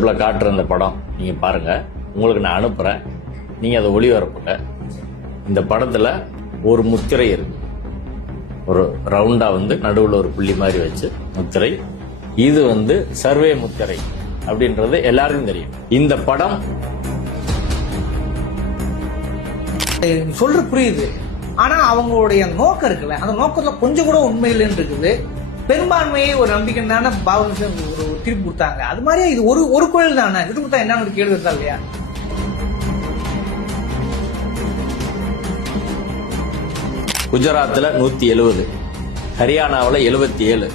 வாட்ஸ்அப்பில் காட்டுற அந்த படம் நீங்கள் பாருங்கள் உங்களுக்கு நான் அனுப்புகிறேன் நீங்கள் அதை ஒளிபரப்புங்க. இந்த படத்தில் ஒரு முத்திரை இருக்கு. ஒரு ரவுண்டாக வந்து நடுவில் ஒரு புள்ளி மாதிரி வச்சு முத்திரை. இது வந்து சர்வே முத்திரை அப்படின்றது எல்லாருக்கும் தெரியும். இந்த படம் சொல்ற புரியுது. ஆனா அவங்களுடைய நோக்கம் இருக்குல்ல. அந்த நோக்கத்துல கொஞ்சம் கூட உண்மை இல்லைன்னு இருக்குது. பெரும்பான்மையை ஒரு நம்பிக்கை தானே பாபு ஒரு திருப்பி கொடுத்தாங்க. அது மாதிரியே இது ஒரு ஒரு கோயில் தானே? இது கொடுத்தா என்னன்னு ஒரு கேள்வி இருக்கா இல்லையா? குஜராத்தில் நூற்றி எழுவது ஹரியானாவில் எழுபத்தி ஏழு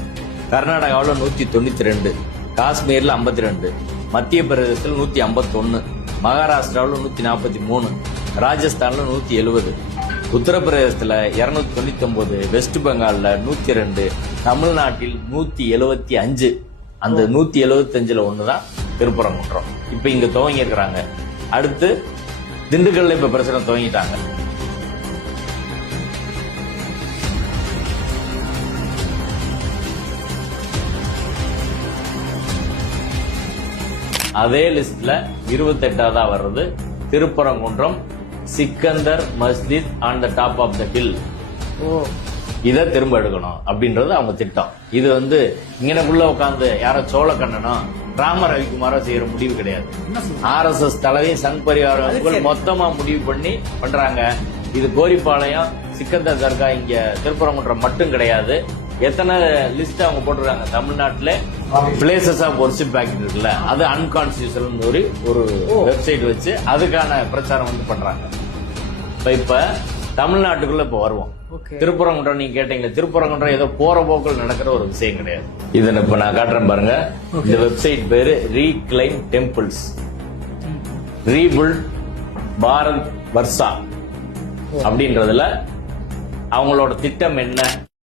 கர்நாடகாவில் நூற்றி தொண்ணூற்றி ரெண்டு காஷ்மீரில் ஐம்பத்தி ரெண்டு மத்திய பிரதேசத்தில் நூற்றி ஐம்பத்தொன்று மகாராஷ்டிராவில் நூற்றி நாற்பத்தி மூணு ராஜஸ்தானில் நூற்றி எழுபது உத்தரப்பிரதேசத்தில் இரநூத்தி தொண்ணூத்தி ஒன்பது வெஸ்ட் பெங்காலில் நூற்றி ரெண்டு தமிழ்நாட்டில் நூற்றி எழுபத்தி அஞ்சு அந்த நூத்தி எழுபத்தஞ்சுல ஒண்ணுதான் திருப்பரங்குன்றம். இப்ப இங்க துவங்கி இருக்கிறாங்க அடுத்து திண்டுக்கல்ல இப்ப பிரச்சனை துவங்கிட்டாங்க. அதே லிஸ்ட்ல இருபத்தெட்டாவதா வர்றது Thiruparankundram Sikandar Masjid on the top of the hill ஓ. இதை திரும்ப எடுக்கணும் அப்படின்றது அவங்க திட்டம். இது வந்து இங்கனக்குள்ள உட்காந்து யாரோ சோழக்கண்ணனோ ராம ரவிக்குமாரோ செய்யற முடிவு கிடையாது. ஆர் எஸ் எஸ் தலைவி சங் பரிவார அது அமைப்புகள் சரி. மொத்தமா முடிவு பண்ணி பண்றாங்க. இது கோரிப்பாளையம் சிக்கந்தர் தர்கா இங்க திருப்பரங்குன்றம் மட்டும் கிடையாது. எத்தனை லிஸ்ட் அவங்க போட்டிருக்காங்க? தமிழ்நாட்டுல பிளேசஸ் ஆஃப் ஒர்ஷிப் பேக்கெட் இருக்குல்ல அது அன்கான்ஸ்டியூஷன் ஒரு ஒரு வெப்சைட் வச்சு அதுக்கான பிரச்சாரம் வந்து பண்றாங்க. இப்ப இப்ப தமிழ்நாட்டுக்குள்ள இப்ப வருவோம். ஓகே திருப்பரங்குன்றம் நீங்க கேட்டீங்க திருப்பரங்குன்றம் ஏதோ போற போக்கில் நடக்கிற ஒரு விஷயம் கிடையாது. இதை இப்ப நான் காட்டுறேன் பாருங்க. இந்த வெப்சைட் பேரு reclaim temples rebuild Bharat Varsha அப்படின்றதுல அவங்களோட திட்டம் என்ன?